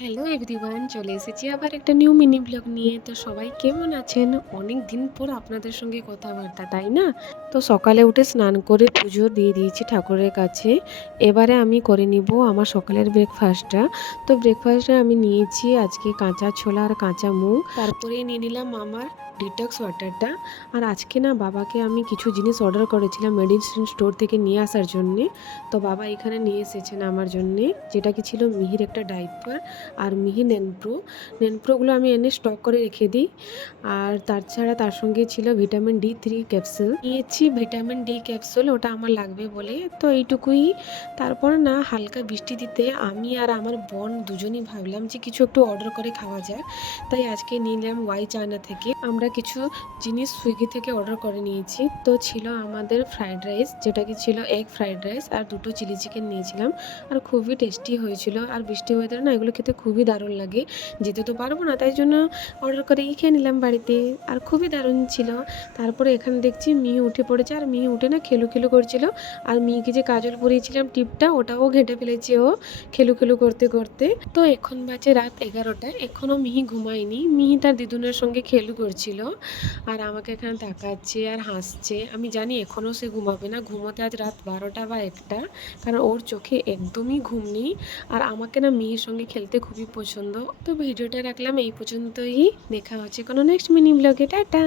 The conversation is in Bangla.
হ্যালো এভরিওয়ান, চলে এসেছি আবার একটা নিউ মিনি ব্লগ নিয়ে। তো সবাই কেমন আছেন? অনেক দিন পর আপনাদের সঙ্গে কথাবার্তা, তাই না? তো সকালে উঠে স্নান করে পুজো দিয়ে দিয়েছি ঠাকুরের কাছে। এবারে আমি করে নিব আমার সকালের ব্রেকফাস্টটা। তো ব্রেকফাস্টে আমি নিয়েছি আজকে কাঁচা ছোলা আর কাঁচা মুগ, তারপরে নিয়ে নিলাম আমার ডিটক্স ওয়াটারটা। আর আজকে না বাবাকে আমি কিছু জিনিস অর্ডার করেছিলাম মেডিসিন স্টোর থেকে নিয়ে আসার জন্যে। তো বাবা এখানে নিয়ে এসেছেন আমার জন্যে, যেটা কি ছিল মিহির একটা ডাইপার আর মিহি নেনপ্রোগুলো আমি এনে স্টক করে রেখে দিই। আর তাছাড়া তার সঙ্গে ছিল ভিটামিন D3 ক্যাপসুল নিয়েছি, ভিটামিন D ক্যাপসুল, ওটা আমার লাগবে বলে। তো এইটুকুই। তারপর না হালকা বৃষ্টি দিতে আমি আর আমার বোন দুজনই ভাবলাম যে কিছু একটু অর্ডার করে খাওয়া যায়। তাই আজকে নিলাম ওয়াই চায়না থেকে আমরা কিছু জিনিস সুইগি থেকে অর্ডার করে নিয়েছি। তো ছিল আমাদের ফ্রাইড রাইস, যেটা কি ছিল এগ ফ্রাইড রাইস, আর দুটো চিলি চিকেন নিয়েছিলাম। আর খুবই টেস্টি হয়েছিল। আর বৃষ্টি ওয়েদারে না এগুলো খেতে খুবই দারুণ লাগে। যেতে তো পারবো না, তাই জন্য অর্ডার করেই খেয়ে নিলাম বাড়িতে। আর খুবই দারুণ ছিল। তারপরে এখানে দেখছি মিহি উঠে পড়েছে, আর মিহি উঠে না খেলু খেলু করছিল। আর মিহিকে যে কাজল পরিয়েছিলাম টিপটা, ওটাও ঘেঁটে ফেলেছে ও খেলু খেলু করতে করতে। তো এখন বাজে রাত 11টা, এখনও মিহি ঘুমায়নি। মিহি তার দিদুনের সঙ্গে খেলু করছিল আর আমাকে এখানে তাকাচ্ছে আর হাসছে। আমি জানি এখনও সে ঘুমাবে না, ঘুমোতে আজ রাত 12টা বা 1টা, কারণ ওর চোখে একদমই ঘুম নেই। আর আমাকে না মেয়ের সঙ্গে খেলতে খুবই পছন্দ। তো ভিডিওটা রাখলাম এই পর্যন্তই। দেখা হচ্ছে কোনো নেক্সট মিনি ব্লগে। টাটা।